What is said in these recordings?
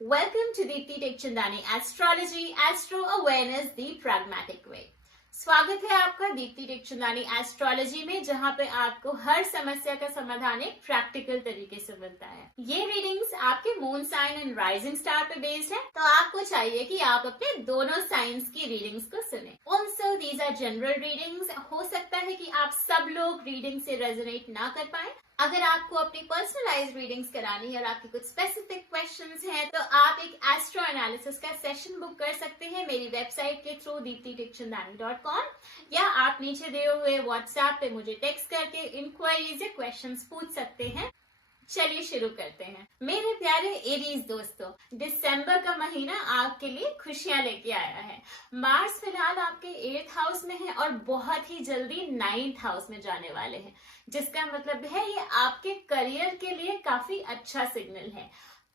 Welcome to Deepti Tekchandani Astrology, Astro Awareness the Pragmatic Way. स्वागत है आपका Deepti Tekchandani astrology में, जहां पे आपको हर समस्या का समाधान एक प्रैक्टिकल तरीके से मिलता है। ये रीडिंग्स आपके moon sign and rising star पे बेस्ड है, तो आपको चाहिए कि आप अपने दोनों साइंस की रीडिंग्स को सुने। Also these are general readings. हो सकता है कि आप सब लोग रीडिंग से रेजोनेट ना कर पाए। अगर आपको अपनी पर्सनलाइज्ड रीडिंग्स करानी है और आपके कुछ स्पेसिफिक क्वेश्चंस हैं, तो आप एक एस्ट्रो एनालिसिस का सेशन बुक कर सकते हैं मेरी वेबसाइट के थ्रू deeptitekchandani.com, या आप नीचे दिए हुए व्हाट्सएप पे मुझे टेक्स्ट करके इंक्वायरीज या क्वेश्चंस पूछ सकते हैं। चलिए शुरू करते हैं। मेरे प्यारे एरीज दोस्तों, दिसंबर का महीना आपके लिए खुशियां लेके आया है। मार्स फिलहाल आपके 8th हाउस में है और बहुत ही जल्दी 9th हाउस में जाने वाले हैं, जिसका मतलब है ये आपके करियर के लिए काफी अच्छा सिग्नल है।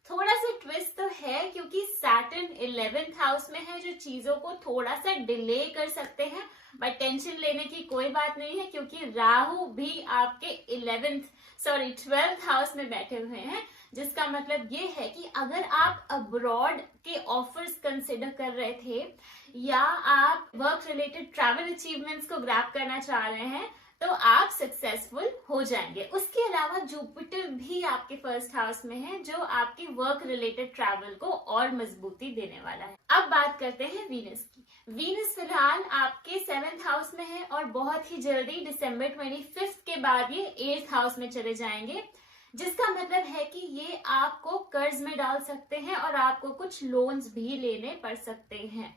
थोड़ा सा ट्विस्ट तो है क्योंकि सैटर्न 11th हाउस में है, जो चीजों को थोड़ा सा डिले कर सकते हैं, बट टेंशन लेने की कोई बात नहीं है क्योंकि राहु भी आपके 12th हाउस में बैठे हुए हैं, जिसका मतलब ये है कि अगर आप अब्रॉड के ऑफर्स कंसिडर कर रहे थे या आप वर्क रिलेटेड ट्रैवल अचीवमेंट्स को ग्रैब करना चाह रहे हैं, तो आप सक्सेसफुल हो जाएंगे। उसके अलावा जुपिटर भी आपके फर्स्ट हाउस में है, जो आपके वर्क रिलेटेड ट्रैवल को और मजबूती देने वाला है। अब बात करते हैं वीनस की। वीनस फिलहाल आपके 7th हाउस में है और बहुत ही जल्दी दिसंबर 25 के बाद ये 8th हाउस में चले जाएंगे, जिसका मतलब है कि ये आपको कर्ज में डाल सकते हैं और आपको कुछ लोन्स भी लेने पड़ सकते हैं।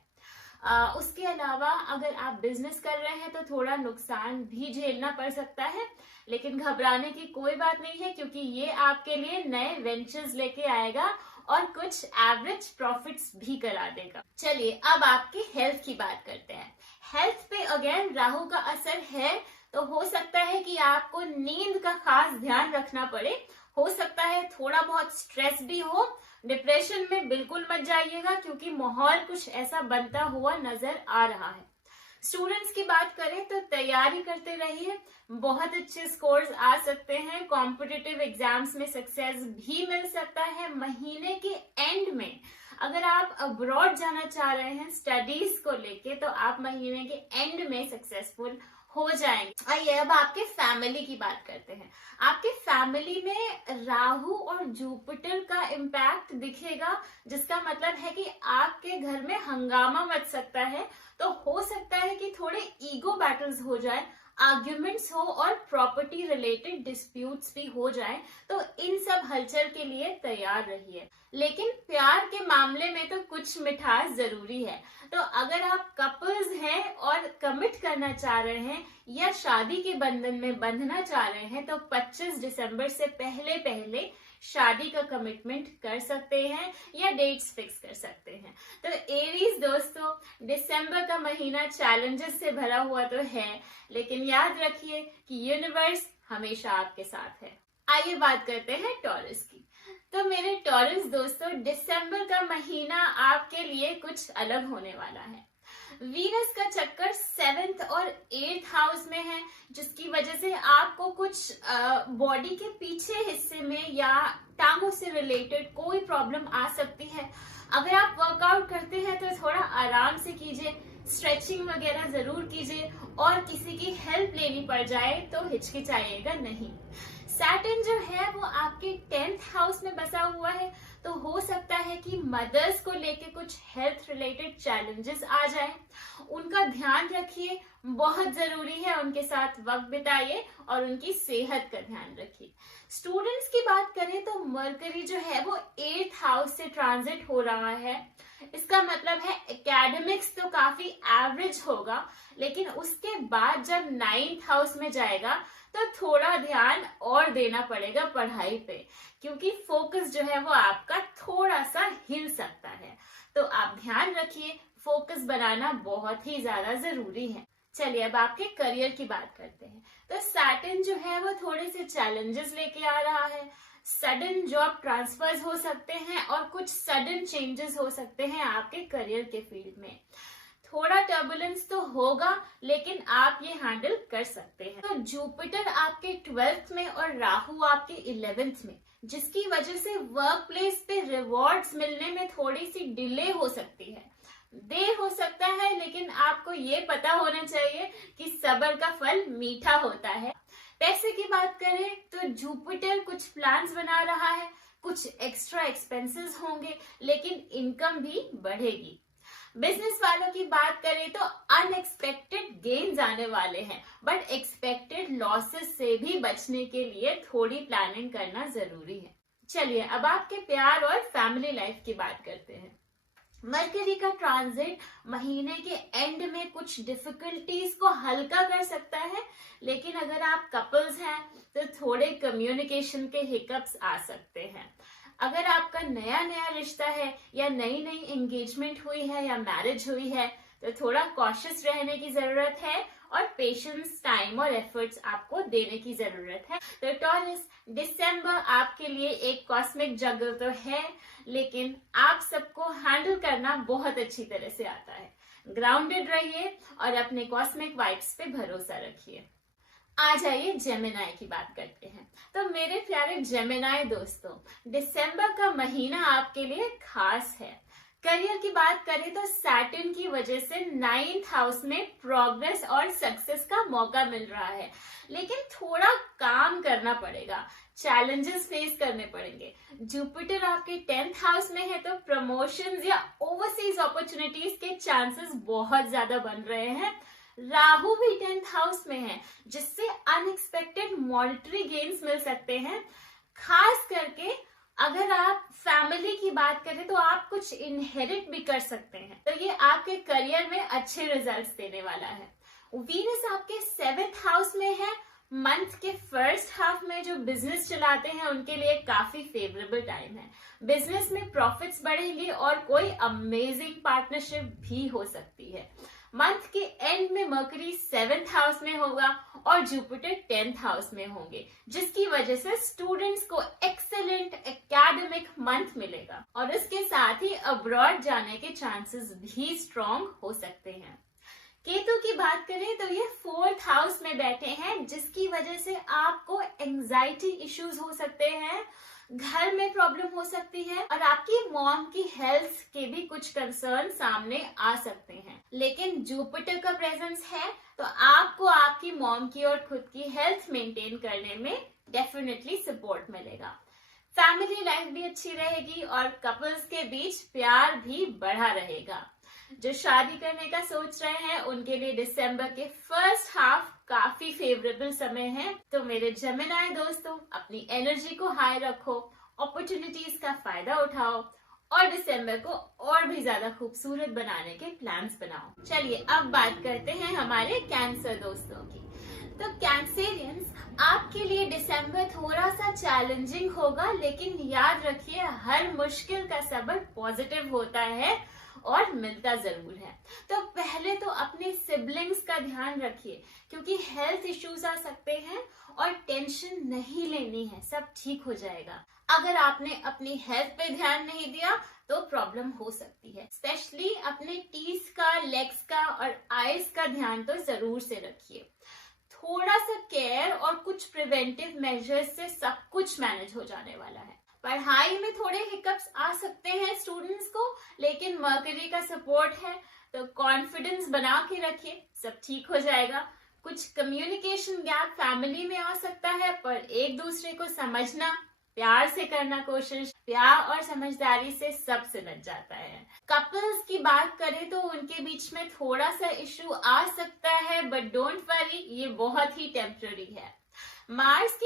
उसके अलावा अगर आप बिजनेस कर रहे हैं तो थोड़ा नुकसान भी झेलना पड़ सकता है, लेकिन घबराने की कोई बात नहीं है क्योंकि ये आपके लिए नए वेंचर्स लेके आएगा और कुछ एवरेज प्रॉफिट्स भी करा देगा। चलिए अब आपकी हेल्थ की बात करते हैं। हेल्थ पे अगेन राहु का असर है, तो हो सकता है कि आपको नींद का खास ध्यान रखना पड़े। हो सकता है थोड़ा बहुत स्ट्रेस भी हो। डिप्रेशन में बिल्कुल मत जाइएगा क्योंकि माहौल कुछ ऐसा बनता हुआ नजर आ रहा है। स्टूडेंट्स की बात करें तो तैयारी करते रहिए, बहुत अच्छे स्कोर्स आ सकते हैं। कॉम्पिटिटिव एग्जाम्स में सक्सेस भी मिल सकता है। महीने के एंड में अगर आप अब्रॉड जाना चाह रहे हैं स्टडीज को लेके, तो आप महीने के एंड में सक्सेसफुल हो जाएंगे। आइए अब आपके फैमिली की बात करते हैं। आपके फैमिली में राहु और जुपिटर का इम्पैक्ट दिखेगा, जिसका मतलब है कि आपके घर में हंगामा मच सकता है। तो हो सकता है कि थोड़े ईगो बैटल्स हो जाए, आर्ग्यूमेंट्स हो और प्रॉपर्टी रिलेटेड डिस्प्यूट्स भी हो जाए, तो इन सब हलचल के लिए तैयार रहिए। लेकिन प्यार के मामले में तो कुछ मिठास जरूरी है। तो अगर आप कपल्स हैं और कमिट करना चाह रहे हैं या शादी के बंधन में बंधना चाह रहे हैं, तो 25 दिसंबर से पहले शादी का कमिटमेंट कर सकते हैं या डेट्स फिक्स कर सकते हैं। तो एरीज दोस्तों, दिसंबर का महीना चैलेंजेस से भरा हुआ तो है, लेकिन याद रखिए कि यूनिवर्स हमेशा आपके साथ है। आइए बात करते हैं टॉरस की। तो मेरे टॉरस दोस्तों, दिसंबर का महीना आपके लिए कुछ अलग होने वाला है। वीनस का चक्कर 7th और 8th हाउस में है, जिसकी वजह से आपको कुछ बॉडी के पीछे हिस्से में या टांगों से रिलेटेड कोई प्रॉब्लम आ सकती है। अगर आप वर्कआउट करते हैं तो थोड़ा आराम से कीजिए, स्ट्रेचिंग वगैरह जरूर कीजिए, और किसी की हेल्प लेनी पड़ जाए तो हिचकिचाइएगा नहीं। सैटर्न जो है वो आपके 10th हाउस में बसा हुआ है, तो हो सकता है कि मदर्स को लेके कुछ हेल्थ रिलेटेड चैलेंजेस आ जाए। उनका ध्यान रखिए, बहुत जरूरी है। उनके साथ वक्त बिताइए और उनकी सेहत का ध्यान रखिए। स्टूडेंट्स की बात करें तो मरकरी जो है वो 8th हाउस से ट्रांजिट हो रहा है। इसका मतलब है एकेडमिक्स तो काफी एवरेज होगा, लेकिन उसके बाद जब 9th हाउस में जाएगा तो थोड़ा ध्यान और देना पड़ेगा पढ़ाई पे, क्योंकि फोकस जो है वो आपका थोड़ा सा हिल सकता है। तो आप ध्यान रखिए, फोकस बनाना बहुत ही ज्यादा जरूरी है। चलिए अब आपके करियर की बात करते हैं। तो सैटर्न जो है वो थोड़े से चैलेंजेस लेके आ रहा है। सडन जॉब ट्रांसफर्स हो सकते हैं और कुछ सडन चेंजेस हो सकते हैं आपके करियर के फील्ड में। थोड़ा टर्बुलेंस तो होगा, लेकिन आप ये हैंडल कर सकते हैं। तो जुपिटर आपके 12th में और राहु आपके 11th में, जिसकी वजह से वर्क प्लेस पे रिवॉर्ड्स मिलने में थोड़ी सी डिले हो सकती है, देर हो सकता है, लेकिन आपको ये पता होना चाहिए कि सब्र का फल मीठा होता है। पैसे की बात करें तो जुपिटर कुछ प्लान्स बना रहा है, कुछ एक्स्ट्रा एक्सपेंसेस होंगे, लेकिन इनकम भी बढ़ेगी। बिजनेस वालों की बात करें तो अनएक्सपेक्टेड गेन्स आने वाले हैं, बट एक्सपेक्टेड लॉसेस से भी बचने के लिए थोड़ी प्लानिंग करना जरूरी है। चलिए अब आपके प्यार और फैमिली लाइफ की बात करते हैं। मरकरी का ट्रांजिट महीने के एंड में कुछ डिफिकल्टीज को हल्का कर सकता है, लेकिन अगर आप कपल्स हैं तो थोड़े कम्युनिकेशन के हिकअप्स आ सकते हैं। अगर आपका नया नया रिश्ता है या नई नई एंगेजमेंट हुई है या मैरिज हुई है तो थोड़ा कॉशियस रहने की जरूरत है और पेशेंस, टाइम और एफर्ट्स आपको देने की जरूरत है। तो टॉरस, दिसंबर आपके लिए एक कॉस्मिक जंगल तो है, लेकिन आप सबको हैंडल करना बहुत अच्छी तरह से आता है। ग्राउंडेड रहिए और अपने कॉस्मिक वाइब्स पे भरोसा रखिए। आ जाइए जेमिनाई की बात करते हैं। तो मेरे प्यारे जेमिनाई दोस्तों, दिसंबर का महीना आपके लिए खास है। करियर की बात करें तो सैटर्न की वजह से 9th हाउस में प्रोग्रेस और सक्सेस का मौका मिल रहा है, लेकिन थोड़ा काम करना पड़ेगा, चैलेंजेस फेस करने पड़ेंगे। जुपिटर आपके 10th हाउस में है तो प्रमोशंस या ओवरसीज अपॉर्चुनिटीज के चांसेस बहुत ज्यादा बन रहे हैं। राहु भी 10th हाउस में है, जिससे अनएक्सपेक्टेड मॉनेटरी गेन्स मिल सकते हैं। खास करके अगर आप फैमिली की बात करें तो आप कुछ इनहेरिट भी कर सकते हैं, तो ये आपके करियर में अच्छे रिजल्ट्स देने वाला है। वीनस आपके 7th हाउस में है। मंथ के फर्स्ट हाफ में जो बिजनेस चलाते हैं उनके लिए काफी फेवरेबल टाइम है। बिजनेस में प्रॉफिट्स बढ़ेंगे और कोई अमेजिंग पार्टनरशिप भी हो सकती है। मंथ के एंड में मरकरी 7th हाउस में होगा और जुपिटर 10th हाउस में होंगे, जिसकी वजह से स्टूडेंट्स को एक्सेलेंट एकेडमिक मंथ मिलेगा और इसके साथ ही अब्रॉड जाने के चांसेस भी स्ट्रॉन्ग हो सकते हैं। केतु की बात करें तो ये 4th हाउस में बैठे हैं, जिसकी वजह से आपको एंजाइटी इश्यूज हो सकते हैं, घर में प्रॉब्लम हो सकती है और आपकी मॉम की हेल्थ के भी कुछ कंसर्न सामने आ सकते हैं। लेकिन जुपिटर का प्रेजेंस है तो आपको आपकी मॉम की और खुद की हेल्थ मेंटेन करने में डेफिनेटली सपोर्ट मिलेगा। फैमिली लाइफ भी अच्छी रहेगी और कपल्स के बीच प्यार भी बढ़ा रहेगा। जो शादी करने का सोच रहे हैं उनके लिए दिसंबर के फर्स्ट हाफ काफी फेवरेबल समय है। तो मेरे जेमिनाई दोस्तों, अपनी एनर्जी को हाई रखो, अपॉर्चुनिटीज का फायदा उठाओ और दिसंबर को और भी ज्यादा खूबसूरत बनाने के प्लान्स बनाओ। चलिए अब बात करते हैं हमारे कैंसर दोस्तों की। तो कैंसेरियंस, आपके लिए दिसंबर थोड़ा सा चैलेंजिंग होगा, लेकिन याद रखिए हर मुश्किल का सबब पॉजिटिव होता है और मिलता जरूर है। तो पहले तो अपने सिबलिंग्स का ध्यान रखिए, क्योंकि हेल्थ इश्यूज आ सकते हैं और टेंशन नहीं लेनी है, सब ठीक हो जाएगा। अगर आपने अपनी हेल्थ पे ध्यान नहीं दिया तो प्रॉब्लम हो सकती है। स्पेशली अपने टीथ का, लेग्स का और आईज का ध्यान तो जरूर से रखिए। थोड़ा सा केयर और कुछ प्रिवेंटिव मेजर्स से सब कुछ मैनेज हो जाने वाला है। पढ़ाई में थोड़े हिकअप्स आ सकते हैं स्टूडेंट्स को, लेकिन मरकरी का सपोर्ट है तो कॉन्फिडेंस बना के रखिए, सब ठीक हो जाएगा। कुछ कम्युनिकेशन गैप फैमिली में आ सकता है, पर एक दूसरे को समझना, प्यार से करना कोशिश, प्यार और समझदारी से सब समझ जाता है। कपल्स की बात करें तो उनके बीच में थोड़ा सा इश्यू आ सकता है, बट डोंट वरी, ये बहुत ही टेम्पररी है। मार्स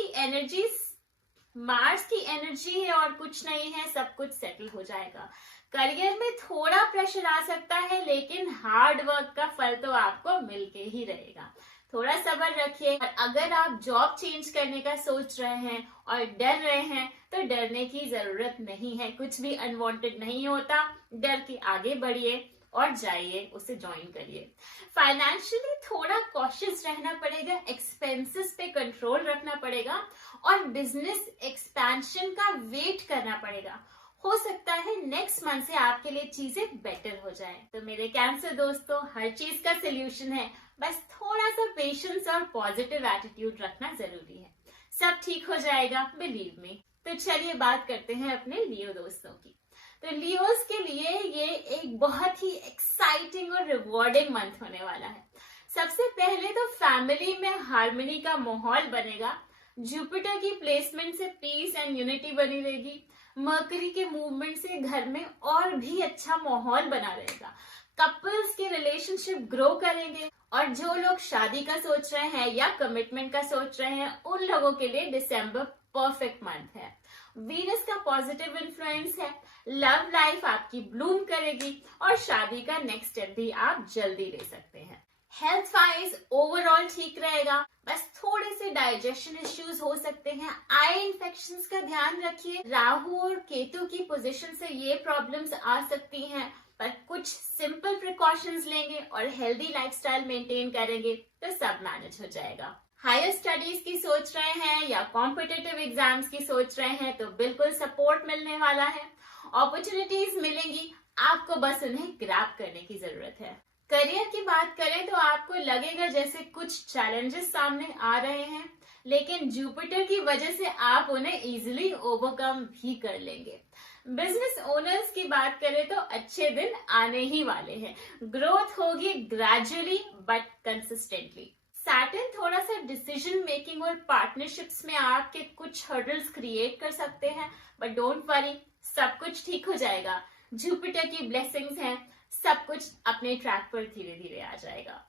की एनर्जी है और कुछ नहीं है, सब कुछ सेटल हो जाएगा। करियर में थोड़ा प्रेशर आ सकता है, लेकिन हार्ड वर्क का फल तो आपको मिलके ही रहेगा। थोड़ा सब्र रखिए। और अगर आप जॉब चेंज करने का सोच रहे हैं और डर रहे हैं तो डरने की जरूरत नहीं है, कुछ भी अनवांटेड नहीं होता। डर के आगे बढ़िए और जाइए, उसे ज्वाइन करिए। फाइनेंशियली थोड़ा कॉशियस रहना पड़ेगा, एक्सपेंसेस पे कंट्रोल रखना पड़ेगा और बिजनेस एक्सपेंशन का वेट करना पड़ेगा। हो सकता है नेक्स्ट मंथ से आपके लिए चीजें बेटर हो जाए। तो मेरे कैंसर दोस्तों, हर चीज का सोल्यूशन है, बस थोड़ा सा पेशेंस और पॉजिटिव एटीट्यूड रखना जरूरी है। सब ठीक हो जाएगा, बिलीव मी। तो चलिए बात करते हैं अपने लियो दोस्तों की। तो लियोस के लिए ये एक बहुत ही एक्साइटिंग और रिवॉर्डिंग मंथ होने वाला है। सबसे पहले तो फैमिली में हार्मनी का माहौल बनेगा। जुपिटर की प्लेसमेंट से पीस एंड यूनिटी बनी रहेगी। मर्करी के मूवमेंट से घर में और भी अच्छा माहौल बना रहेगा। कपल्स के रिलेशनशिप ग्रो करेंगे और जो लोग शादी का सोच रहे हैं या कमिटमेंट का सोच रहे हैं उन लोगों के लिए दिसंबर परफेक्ट मंथ है। वीनस का पॉजिटिव इन्फ्लुएंस है। लव लाइफ आपकी ब्लूम करेगी और शादी का नेक्स्ट स्टेप भी आप जल्दी ले सकते हैं। हेल्थ वाइज ओवरऑल ठीक रहेगा, बस थोड़े से डाइजेशन इश्यूज हो सकते हैं। आई इन्फेक्शंस का ध्यान रखिए। राहु और केतु की पोजीशन से ये प्रॉब्लम्स आ सकती हैं, पर कुछ सिंपल प्रिकॉशंस लेंगे और हेल्दी लाइफस्टाइल मेंटेन करेंगे तो सब मैनेज हो जाएगा। हायर स्टडीज की सोच रहे हैं या कॉम्पिटिटिव एग्जाम्स की सोच रहे हैं तो बिल्कुल सपोर्ट मिलने वाला है। अपॉर्चुनिटीज मिलेंगी, आपको बस उन्हें ग्रैब करने की जरूरत है। करियर की बात करें तो आपको लगेगा जैसे कुछ चैलेंजेस सामने आ रहे हैं, लेकिन जुपिटर की वजह से आप उन्हें इजीली ओवरकम भी कर लेंगे। बिजनेस ओनर्स की बात करें तो अच्छे दिन आने ही वाले हैं। ग्रोथ होगी ग्रेजुअली बट कंसिस्टेंटली। सैटर्न थोड़ा सा डिसीजन मेकिंग और पार्टनरशिप्स में आपके कुछ हर्डल्स क्रिएट कर सकते हैं, बट डोंट वरी, सब कुछ ठीक हो जाएगा। जुपिटर की ब्लेसिंग्स हैं, सब कुछ अपने ट्रैक पर धीरे धीरे आ जाएगा।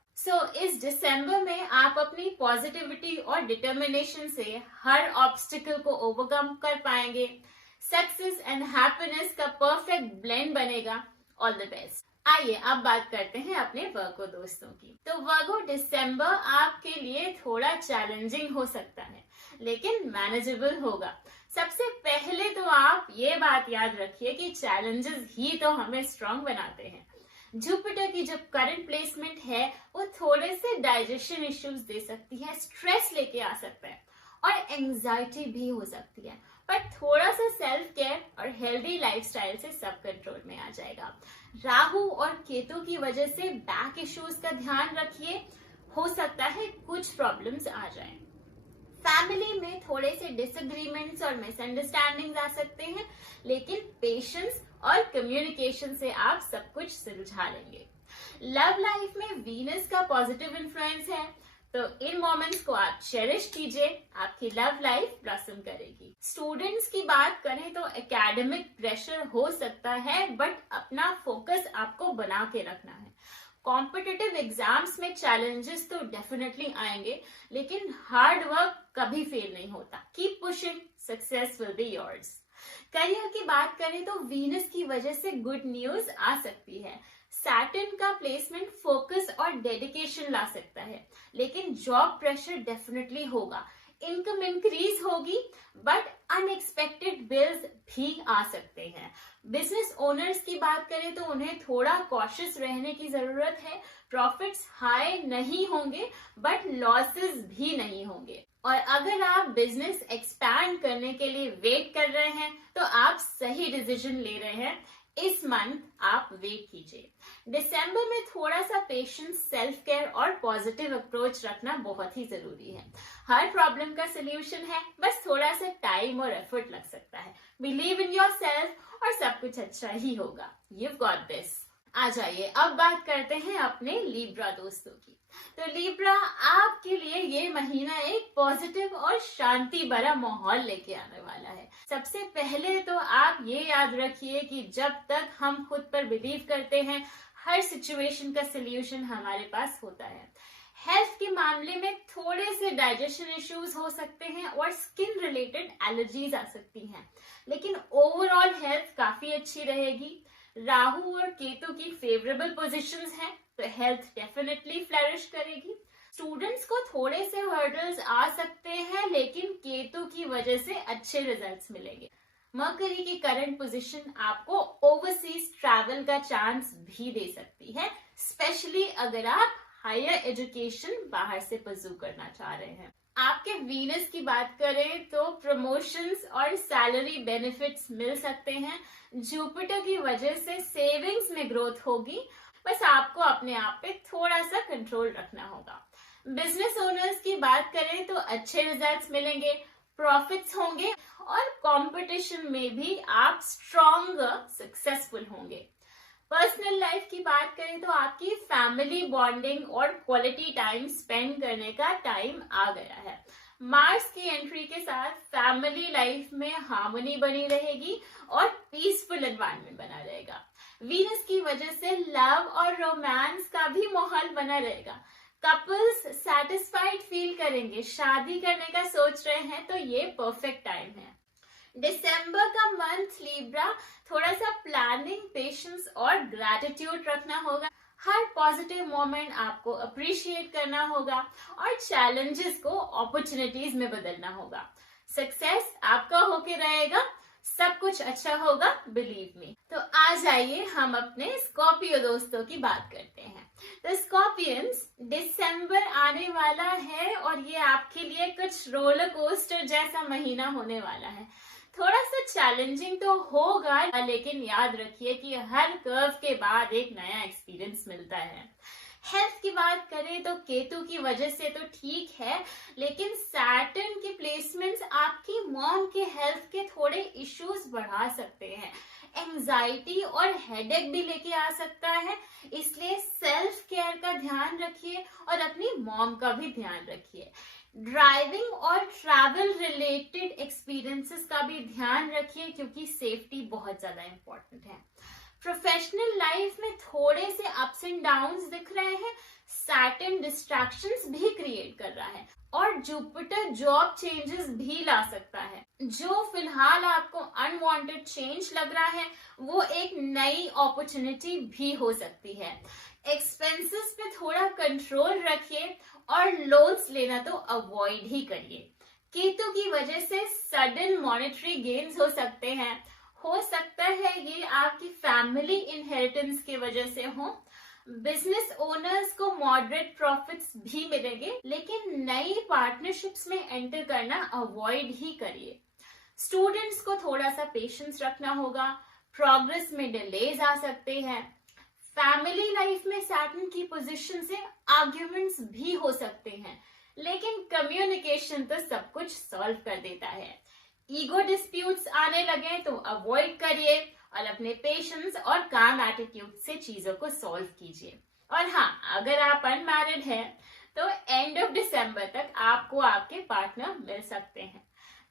इस दिसंबर में आप अपनी पॉजिटिविटी और डिटर्मिनेशन से हर ऑब्स्टिकल को ओवरकम कर पाएंगे। सक्सेस एंड हैप्पीनेस का परफेक्ट ब्लेंड बनेगा। All the best. आइए अब बात करते हैं अपने वर्गो दोस्तों की। तो वर्गो, दिसंबर आपके लिए थोड़ा चैलेंजिंग हो सकता है, लेकिन मैनेजेबल होगा। सबसे पहले तो आप ये बात याद रखिए कि चैलेंजेस ही तो हमें स्ट्रांग बनाते हैं। जुपिटर की जो करंट प्लेसमेंट है वो थोड़े से डाइजेशन इश्यूज दे सकती है, स्ट्रेस लेके आ सकता है और एंजाइटी भी हो सकती है, पर थोड़ा सा सेल्फ केयर और हेल्दी लाइफस्टाइल से सब कंट्रोल में आ जाएगा। राहु और केतु की वजह से बैक इश्यूज का ध्यान रखिए, हो सकता है कुछ प्रॉब्लम्स आ जाएं। फैमिली में थोड़े से डिसएग्रीमेंट्स और मिसअंडरस्टैंडिंग्स आ सकते हैं, लेकिन पेशेंस और कम्युनिकेशन से आप सब कुछ सुलझा लेंगे। लव लाइफ में वीनस का पॉजिटिव इन्फ्लुएंस है, तो इन मोमेंट्स को आप चेरिश कीजिए, आपकी लव लाइफ ब्लॉसम करेगी। स्टूडेंट्स की बात करें तो एकेडमिक प्रेशर हो सकता है, बट अपना फोकस आपको बना के रखना है। कॉम्पिटिटिव एग्जाम्स में चैलेंजेस तो डेफिनेटली आएंगे, लेकिन हार्ड वर्क कभी फेल नहीं होता। Keep pushing, success will be yours. Career की बात करें तो वीनस की वजह से गुड न्यूज आ सकती है। सैटर्न का प्लेसमेंट फोकस और डेडिकेशन ला सकता है, लेकिन जॉब प्रेशर डेफिनेटली होगा। इनकम इंक्रीज होगी, बट अनएक्सपेक्टेड बिल्स भी आ सकते हैं। बिजनेस ओनर्स की बात करें तो उन्हें थोड़ा कॉशियस रहने की जरूरत है। प्रॉफिट्स हाई नहीं होंगे, बट लॉसेस भी नहीं होंगे। और अगर आप बिजनेस एक्सपैंड करने के लिए वेट कर रहे हैं तो आप सही डिसीजन ले रहे हैं। इस मंथ आप वेट कीजिए। दिसंबर में थोड़ा सा पेशेंस, सेल्फ केयर और पॉजिटिव अप्रोच रखना बहुत ही जरूरी है। हर प्रॉब्लम का सोल्यूशन है, बस थोड़ा सा टाइम और एफर्ट लग सकता है। बिलीव इन योरसेल्फ और सब कुछ अच्छा ही होगा। You've got this। आ जाइए अब बात करते हैं अपने लिब्रा दोस्तों की। तो लिब्रा, आपके लिए ये महीना एक पॉजिटिव और शांति भरा माहौल लेके आने वाला है। सबसे पहले तो आप ये याद रखिए कि जब तक हम खुद पर बिलीव करते हैं, हर सिचुएशन का सोल्यूशन हमारे पास होता है। हेल्थ के मामले में थोड़े से डाइजेशन इश्यूज हो सकते हैं और स्किन रिलेटेड एलर्जीज आ सकती हैं, लेकिन ओवरऑल हेल्थ काफी अच्छी रहेगी। राहु और केतु की फेवरेबल पोजीशंस हैं, तो हेल्थ डेफिनेटली फ्लरिश करेगी। स्टूडेंट्स को थोड़े से हर्डल्स आ सकते हैं, लेकिन केतु की वजह से अच्छे रिजल्ट्स मिलेंगे। मर्करी की करंट पोजीशन आपको ओवरसीज ट्रैवल का चांस भी दे सकती है, स्पेशली अगर आप हायर एजुकेशन बाहर से परस्यू करना चाह रहे हैं। आपके वीनस की बात करें तो प्रमोशंस और सैलरी बेनिफिट्स मिल सकते हैं। जुपिटर की वजह से सेविंग्स में ग्रोथ होगी, बस आपको अपने आप पे थोड़ा सा कंट्रोल रखना होगा। बिजनेस ओनर्स की बात करें तो अच्छे रिजल्ट्स मिलेंगे। प्रॉफिट्स होंगे और कंपटीशन में भी आप स्ट्रॉन्ग सक्सेसफुल होंगे। पर्सनल लाइफ की बात करें तो आपकी फैमिली बॉन्डिंग और क्वालिटी टाइम स्पेंड करने का टाइम आ गया है। मार्स की एंट्री के साथ फैमिली लाइफ में हार्मनी बनी रहेगी और पीसफुल एनवायरनमेंट बना रहेगा। वीनस की वजह से लव और रोमांस का भी माहौल बना रहेगा। कपल्स सेटिस्फाइड फील करेंगे। शादी करने का सोच रहे हैं तो ये परफेक्ट टाइम है। दिसंबर का मंथ लिब्रा, थोड़ा सा प्लानिंग, पेशेंस और ग्रैटिट्यूड रखना होगा। हर पॉजिटिव मोमेंट आपको अप्रिशिएट करना होगा और चैलेंजेस को अपॉर्चुनिटीज में बदलना होगा। सक्सेस आपका होके रहेगा, सब कुछ अच्छा होगा, बिलीव मी। तो आ जाइए हम अपने स्कॉर्पियो दोस्तों की बात करते हैं। तो स्कॉर्पियंस, दिसंबर आने वाला है और ये आपके लिए कुछ रोलर कोस्टर जैसा महीना होने वाला है। थोड़ा सा चैलेंजिंग तो होगा, लेकिन याद रखिए कि हर कर्व के बाद एक नया एक्सपीरियंस मिलता है। हेल्थ की बात करें तो केतु की वजह से तो ठीक है, लेकिन सैटर्न की प्लेसमेंट्स आपकी मॉम के हेल्थ के थोड़े इश्यूज बढ़ा सकते हैं। एंजाइटी और हेडेक भी लेके आ सकता है, इसलिए सेल्फ केयर का ध्यान रखिए और अपनी मॉम का भी ध्यान रखिए। ड्राइविंग और ट्रैवल रिलेटेड एक्सपीरियंसेस का भी ध्यान रखिए क्योंकि सेफ्टी बहुत ज्यादा इंपॉर्टेंट है। प्रोफेशनल लाइफ में थोड़े से अप्स एंड डाउन्स दिख रहे हैं। सैटर्न डिस्ट्रैक्शंस भी क्रिएट कर रहा है और जुपिटर जॉब चेंजेस भी ला सकता है। जो फिलहाल आपको अनवांटेड चेंज लग रहा है वो एक नई अपॉर्चुनिटी भी हो सकती है। एक्सपेंसेस पे थोड़ा कंट्रोल रखिए और लोन्स लेना तो अवॉइड ही करिए। केतु की वजह से सडन मॉनेटरी गेन्स हो सकते हैं। हो सकता है ये आपकी फैमिली इनहेरिटेंस की वजह से हो। बिजनेस ओनर्स को मॉडरेट प्रॉफिट्स भी मिलेंगे, लेकिन नई पार्टनरशिप्स में एंटर करना अवॉइड ही करिए। स्टूडेंट्स को थोड़ा सा पेशेंस रखना होगा, प्रोग्रेस में डिलेज आ सकते हैं। फैमिली लाइफ में सैटर्न की पोजीशन से आर्ग्यूमेंट्स भी हो सकते हैं, लेकिन कम्युनिकेशन तो सब कुछ सॉल्व कर देता है। ईगो डिस्प्यूट्स आने लगे तो अवॉइड करिए और अपने पेशेंस और काम एटीट्यूड से चीजों को सॉल्व कीजिए। और हाँ, अगर आप अनमैरिड हैं तो एंड ऑफ दिसंबर तक आपको आपके पार्टनर मिल सकते हैं।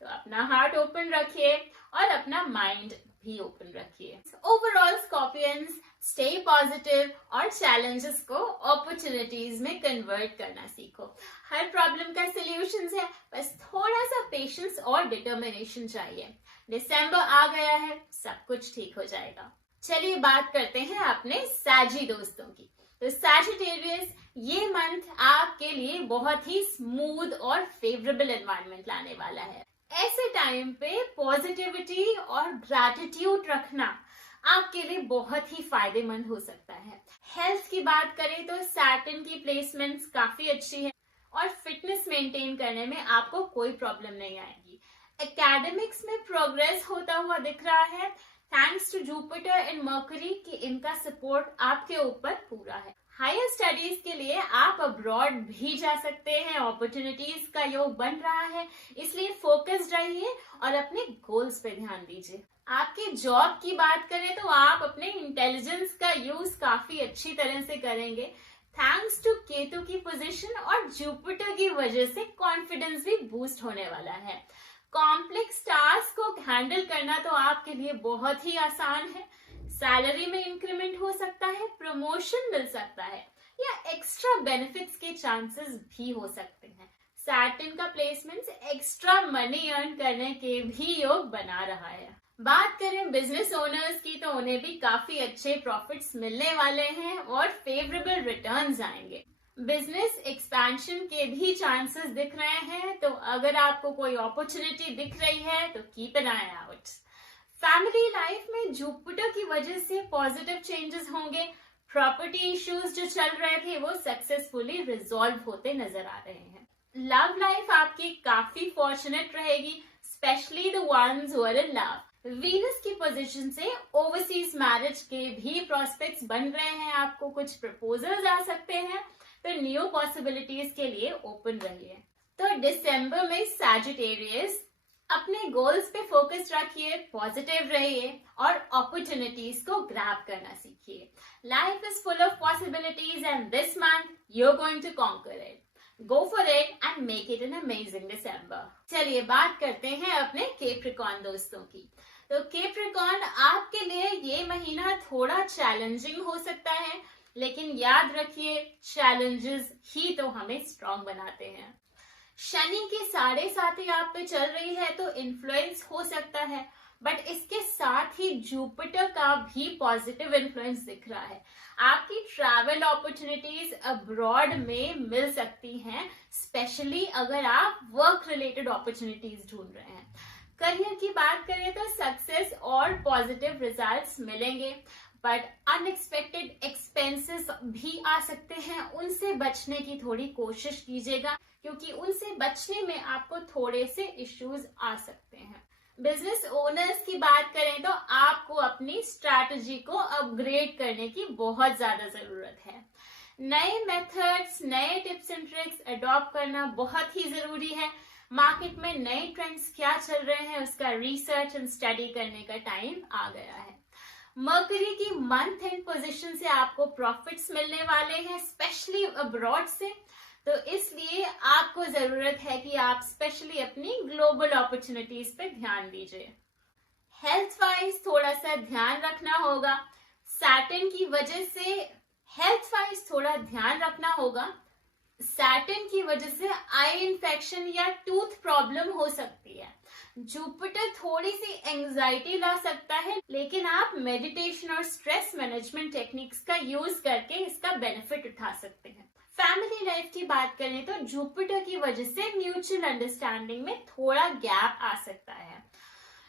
तो अपना हार्ट ओपन रखिए और अपना माइंड भी ओपन रखिए। ओवरऑल स्कॉर्पियंस, स्टे पॉजिटिव और चैलेंजेस को अपॉर्चुनिटीज में कन्वर्ट करना सीखो। हर प्रॉब्लम का सॉल्यूशन है, बस थोड़ा सा पेशेंस और डिटर्मिनेशन चाहिए। दिसंबर आ गया है, सब कुछ ठीक हो जाएगा। चलिए बात करते हैं अपने सैजी दोस्तों की। तो सैजिटेरियस, ये मंथ आपके लिए बहुत ही स्मूथ और फेवरेबल एनवायरनमेंट लाने वाला है। ऐसे टाइम पे पॉजिटिविटी और ग्रैटिट्यूड रखना आपके लिए बहुत ही फायदेमंद हो सकता है। हेल्थ की बात करें तो सैटर्न की प्लेसमेंट्स काफी अच्छी है और फिटनेस मेंटेन करने में आपको कोई प्रॉब्लम नहीं आएगी। एकेडमिक्स में प्रोग्रेस होता हुआ दिख रहा है, thanks to Jupiter and Mercury कि इनका सपोर्ट आपके ऊपर पूरा है। हायर स्टडीज के लिए आप अब्रॉड भी जा सकते हैं, अपॉर्चुनिटीज का योग बन रहा है, इसलिए फोकस्ड रहिए और अपने गोल्स पे ध्यान दीजिए। आपकी जॉब की बात करें तो आप अपने इंटेलिजेंस का यूज काफी अच्छी तरह से करेंगे। थैंक्स टू केतु की पोजीशन और जुपिटर की वजह से कॉन्फिडेंस भी बूस्ट होने वाला है। कॉम्प्लेक्स टास्क को हैंडल करना तो आपके लिए बहुत ही आसान है। सैलरी में इंक्रीमेंट हो सकता है, प्रमोशन मिल सकता है या एक्स्ट्रा बेनिफिट्स के चांसेस भी हो सकते हैं। सैटर्न का प्लेसमेंट एक्स्ट्रा मनी अर्न करने के भी योग बना रहा है। बात करें बिजनेस ओनर्स की तो उन्हें भी काफी अच्छे प्रॉफिट्स मिलने वाले हैं और फेवरेबल रिटर्न्स आएंगे। बिजनेस एक्सपेंशन के भी चांसेस दिख रहे हैं, तो अगर आपको कोई अपॉर्चुनिटी दिख रही है तो keep an I out. Family life में जुपिटर की वजह से पॉजिटिव चेंजेस होंगे। प्रॉपर्टी इश्यूज जो चल रहे थे वो सक्सेसफुली रिजॉल्व होते नजर आ रहे हैं। लव लाइफ आपकी काफी फॉर्चुनेट रहेगी, specially the ones who are in love. Venus की पोजीशन से ओवरसीज मैरिज के भी प्रोस्पेक्ट्स बन रहे हैं, आपको कुछ प्रपोजल्स आ सकते हैं, तो न्यू पॉसिबिलिटीज के लिए ओपन रहिए। तो दिसंबर में सैजिटेरियस अपने गोल्स पे फोकस रखिए, पॉजिटिव रहिए और अपॉर्चुनिटीज को ग्रैब करना सीखिए। Life is full of possibilities and this month you are going to conquer it. Go for it and make it an amazing December. चलिए बात करते हैं अपने कैप्रिकॉर्न दोस्तों की। तो कैप्रिकॉर्न, आपके लिए ये महीना थोड़ा चैलेंजिंग हो सकता है, लेकिन याद रखिए चैलेंजेस ही तो हमें स्ट्रांग बनाते हैं। शनि की 7.5 आप पे चल रही है तो इन्फ्लुएंस हो सकता है, बट इसके साथ ही जुपिटर का भी पॉजिटिव इन्फ्लुएंस दिख रहा है। आपकी ट्रैवल अपॉर्चुनिटीज अब्रॉड में मिल सकती हैं, स्पेशली अगर आप वर्क रिलेटेड अपॉर्चुनिटीज ढूंढ रहे हैं। करियर की बात करें तो सक्सेस और पॉजिटिव रिजल्ट्स मिलेंगे, बट अनएक्सपेक्टेड एक्सपेंसेस भी आ सकते हैं। उनसे बचने की थोड़ी कोशिश कीजिएगा, क्योंकि उनसे बचने में आपको थोड़े से इश्यूज आ सकते हैं। बिजनेस ओनर्स की बात करें तो आपको अपनी स्ट्रैटेजी को अपग्रेड करने की बहुत ज्यादा जरूरत है। नए मेथड्स, नए टिप्स एंड ट्रिक्स अडॉप्ट करना बहुत ही जरूरी है। मार्केट में नए ट्रेंड्स क्या चल रहे हैं उसका रिसर्च एंड स्टडी करने का टाइम आ गया है। मर्करी की मंथ एंड पोजीशन से आपको प्रॉफिट्स मिलने वाले हैं, स्पेशली अब्रॉड से। तो इसलिए आपको जरूरत है कि आप स्पेशली अपनी ग्लोबल अपॉर्चुनिटीज पे ध्यान दीजिए। हेल्थ वाइज थोड़ा सा ध्यान रखना होगा। सैटर्न की वजह से हेल्थ वाइज थोड़ा ध्यान रखना होगा। सैटर्न की वजह से आई इन्फेक्शन या टूथ प्रॉब्लम हो सकती है। जुपिटर थोड़ी सी एंजाइटी ला सकता है, लेकिन आप मेडिटेशन और स्ट्रेस मैनेजमेंट टेक्निक्स का यूज करके इसका बेनिफिट उठा सकते हैं। फैमिली लाइफ की बात करें तो जुपिटर की वजह से म्यूचुअल अंडरस्टैंडिंग में थोड़ा गैप आ सकता है।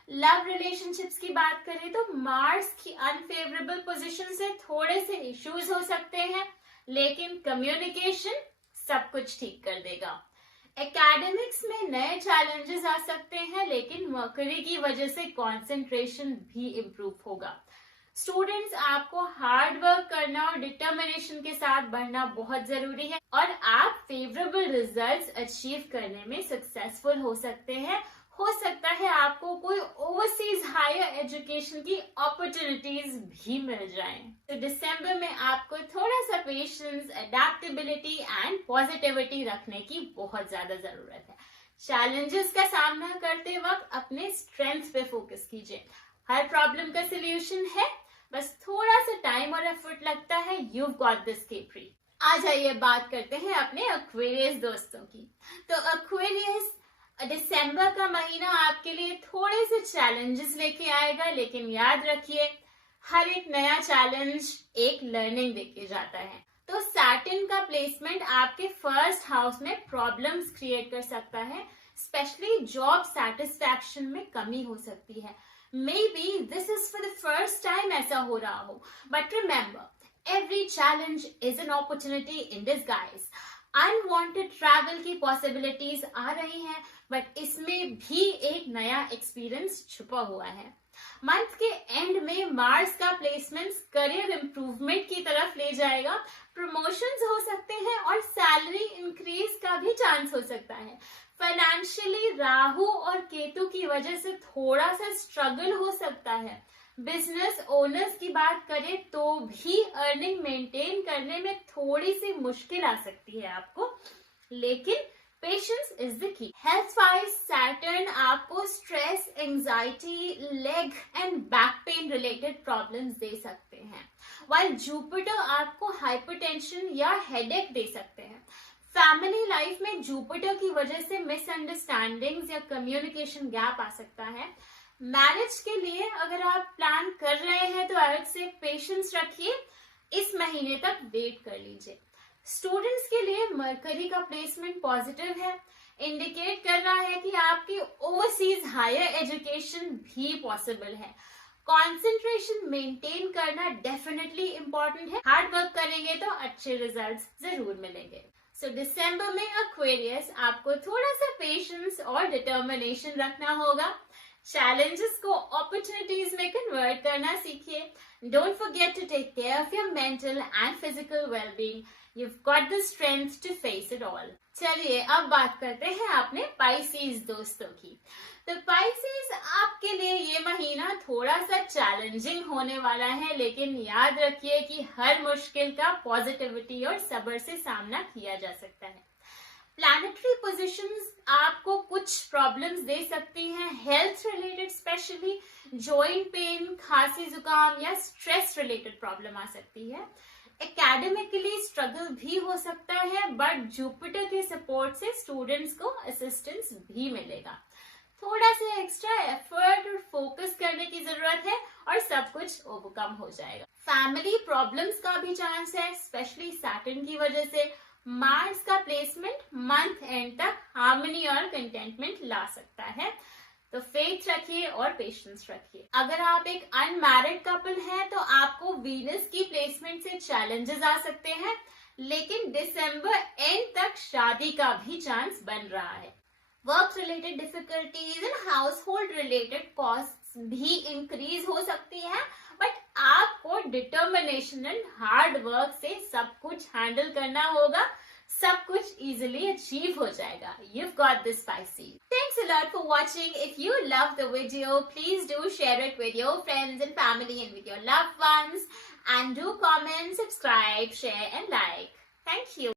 लव रिलेशनशिप्स की बात करें तो मार्स की अनफेवरेबल पोजीशन से थोड़े से इश्यूज हो सकते हैं, लेकिन कम्युनिकेशन सब कुछ ठीक कर देगा। एकेडमिक्स में नए चैलेंजेस आ सकते हैं, लेकिन मर्करी की वजह से कंसंट्रेशन भी इम्प्रूव होगा। स्टूडेंट्स, आपको हार्ड वर्क करना और डिटर्मिनेशन के साथ बढ़ना बहुत जरूरी है और आप फेवरेबल रिजल्ट्स अचीव करने में सक्सेसफुल हो सकते हैं। हो सकता है आपको कोई ओवरसीज हायर एजुकेशन की अपॉर्चुनिटीज भी मिल जाएं। तो दिसंबर में आपको थोड़ा सा पेशेंस, अडेप्टेबिलिटी एंड पॉजिटिविटी रखने की बहुत ज्यादा जरूरत है। चैलेंजेस का सामना करते वक्त अपने स्ट्रेंथ पे फोकस कीजिए। हर प्रॉब्लम का सोल्यूशन है, बस थोड़ा सा टाइम और एफर्ट लगता है। You got this capri. आ जाइए बात करते हैं अपने एक्वेरियस दोस्तों की। तो एक्वेरियस, दिसंबर का महीना आपके लिए थोड़े से चैलेंजेस लेके आएगा, लेकिन याद रखिए हर एक नया चैलेंज एक लर्निंग देके जाता है। तो सैटर्न का प्लेसमेंट आपके फर्स्ट हाउस में प्रॉब्लम्स क्रिएट कर सकता है, स्पेशली जॉब सेटिस्फैक्शन में कमी हो सकती है। Maybe this is for the first time ऐसा हो रहा हो, but remember, every challenge is an opportunity in disguise. Unwanted travel की possibilities आ रही हैं, but इसमें भी एक नया experience छुपा हुआ है। मंथ के एंड में मार्स का प्लेसमेंट्स करियर इम्प्रूवमेंट की तरफ ले जाएगा। प्रमोशंस हो सकते हैं और सैलरी इंक्रीज का भी चांस हो सकता है। फाइनेंशियली राहु और केतु की वजह से थोड़ा सा स्ट्रगल हो सकता है। बिजनेस ओनर्स की बात करें तो भी अर्निंग मेंटेन करने में थोड़ी सी मुश्किल आ सकती है आपको, लेकिन patience is the key. Health wise Saturn आपको stress, anxiety, leg and back pain related problems दे सकते हैं, while जुपिटर आपको हाइपरटेंशन या हेडेक दे सकते हैं। फैमिली लाइफ में जुपिटर की वजह से मिसअंडरस्टैंडिंग्स या कम्युनिकेशन गैप आ सकता है। मैरिज के लिए अगर आप प्लान कर रहे हैं तो आई वुड से पेशेंस रखिए, इस महीने तक वेट कर लीजिए। स्टूडेंट्स के लिए मरकरी का प्लेसमेंट पॉजिटिव है, इंडिकेट कर रहा है कि आपकी ओवरसीज हायर एजुकेशन भी पॉसिबल है। कंसंट्रेशन मेंटेन करना डेफिनेटली इंपॉर्टेंट है। हार्ड वर्क करेंगे तो अच्छे रिजल्ट्स जरूर मिलेंगे। सो दिसंबर में एक्वेरियस आपको थोड़ा सा पेशेंस और डिटर्मिनेशन रखना होगा। चैलेंजेस को अपॉर्चुनिटीज में कन्वर्ट करना सीखिए. Don't forget to take care of your mental and physical wellbeing. You've got the strength to face it all. चलिए अब बात करते हैं अपने पाइसेस दोस्तों की. तो पाइसेस आपके लिए ये महीना थोड़ा सा चैलेंजिंग होने वाला है, लेकिन याद रखिए कि हर मुश्किल का पॉजिटिविटी और सब्र से सामना किया जा सकता है. प्लैनेटरी पोजीशंस आपको कुछ प्रॉब्लम्स दे सकती हैं, health related specially joint pain, खांसी जुकाम या स्ट्रेस रिलेटेड प्रॉब्लम आ सकती है. एकेडमिकली स्ट्रगल भी हो सकता है, बट जुपिटर के सपोर्ट से स्टूडेंट्स को असिस्टेंस भी मिलेगा. थोड़ा सा एक्स्ट्रा एफर्ट और फोकस करने की जरूरत है और सब कुछ ओवरकम हो जाएगा. फैमिली प्रॉब्लम्स का भी चांस है, स्पेशली सैटर्न की वजह से. मार्स का प्लेसमेंट मंथ एंड तक हार्मनी और कंटेंटमेंट ला सकता है, तो फेथ रखिए और पेशेंस रखिए. अगर आप एक अनमैरिड कपल हैं तो आपको वीनस की प्लेसमेंट से चैलेंजेस आ सकते हैं, लेकिन दिसंबर एंड तक शादी का भी चांस बन रहा है. Work related difficulties and house hold related cost भी इंक्रीज हो सकती है, बट आपको डिटर्मिनेशन एंड हार्ड वर्क से सब कुछ हैंडल करना होगा. सब कुछ इजिली अचीव हो जाएगा. You've got this, Pisces. Thanks a lot for watching. If you love the video, please do share it with your friends and family and with your loved ones. And do comment, subscribe, share and like. Thank you.